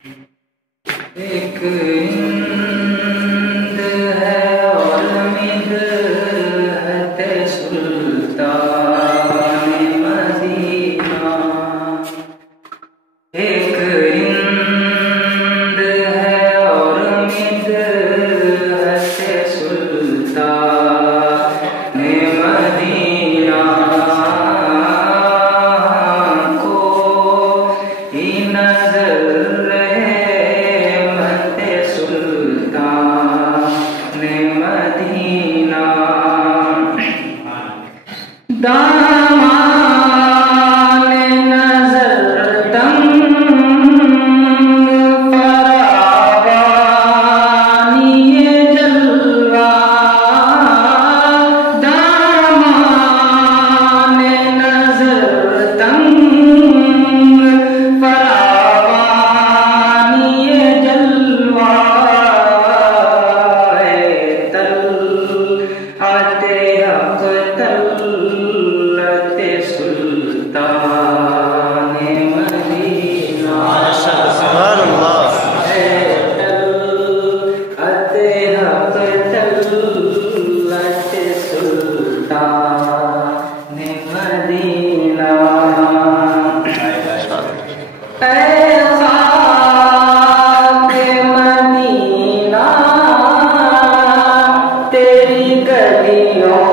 एक इंद है और मिदहत सुल्तान मदीना। एक इंद है और मिदहत सुल्तान मदीना को ही नजर मदीना। दामान नजर तंग फरावानी ये जलवा। दामान नजर तंग फरावानी ये जलवा। सुल्तान मदीना सुल्तान मदीना। मदीना तेरी गलियों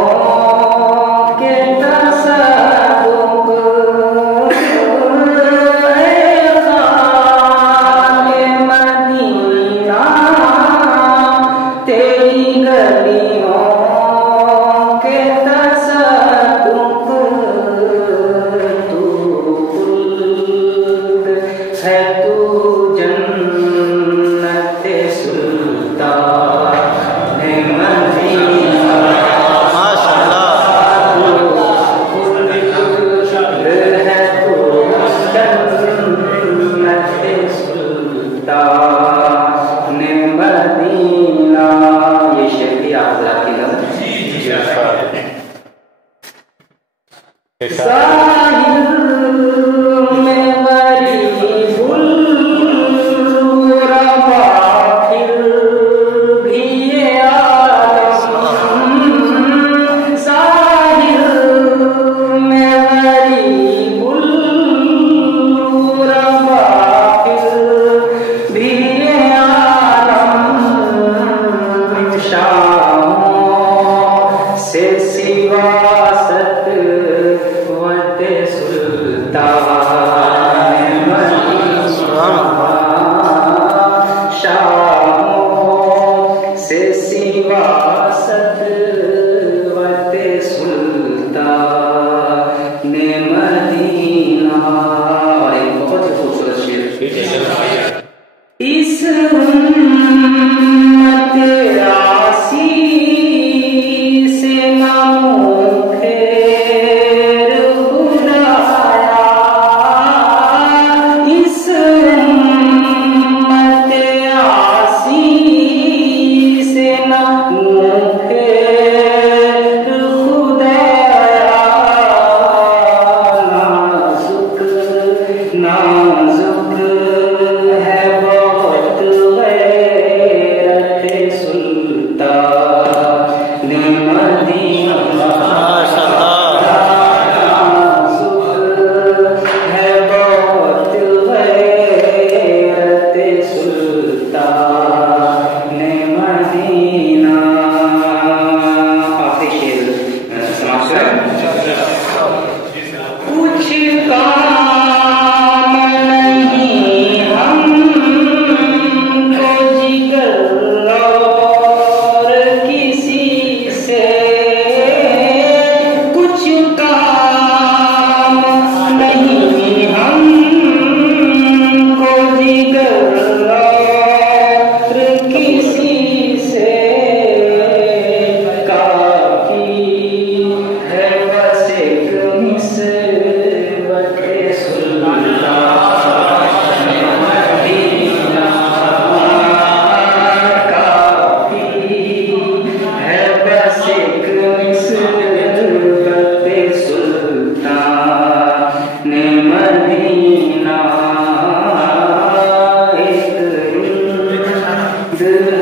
है तू जन्नत सुल्तान मदीना। माशाअल्लाह है तू जन्नत सुल्तान मदीना। ये शेर भी आप की नजर से सिवा सतवत सुल्तान मदीना। और एक बहुत ही खूबसूरत शेर। इस उम्मत आसी से नामों नाजुक है बहुत गैरत सुल्तान। फिर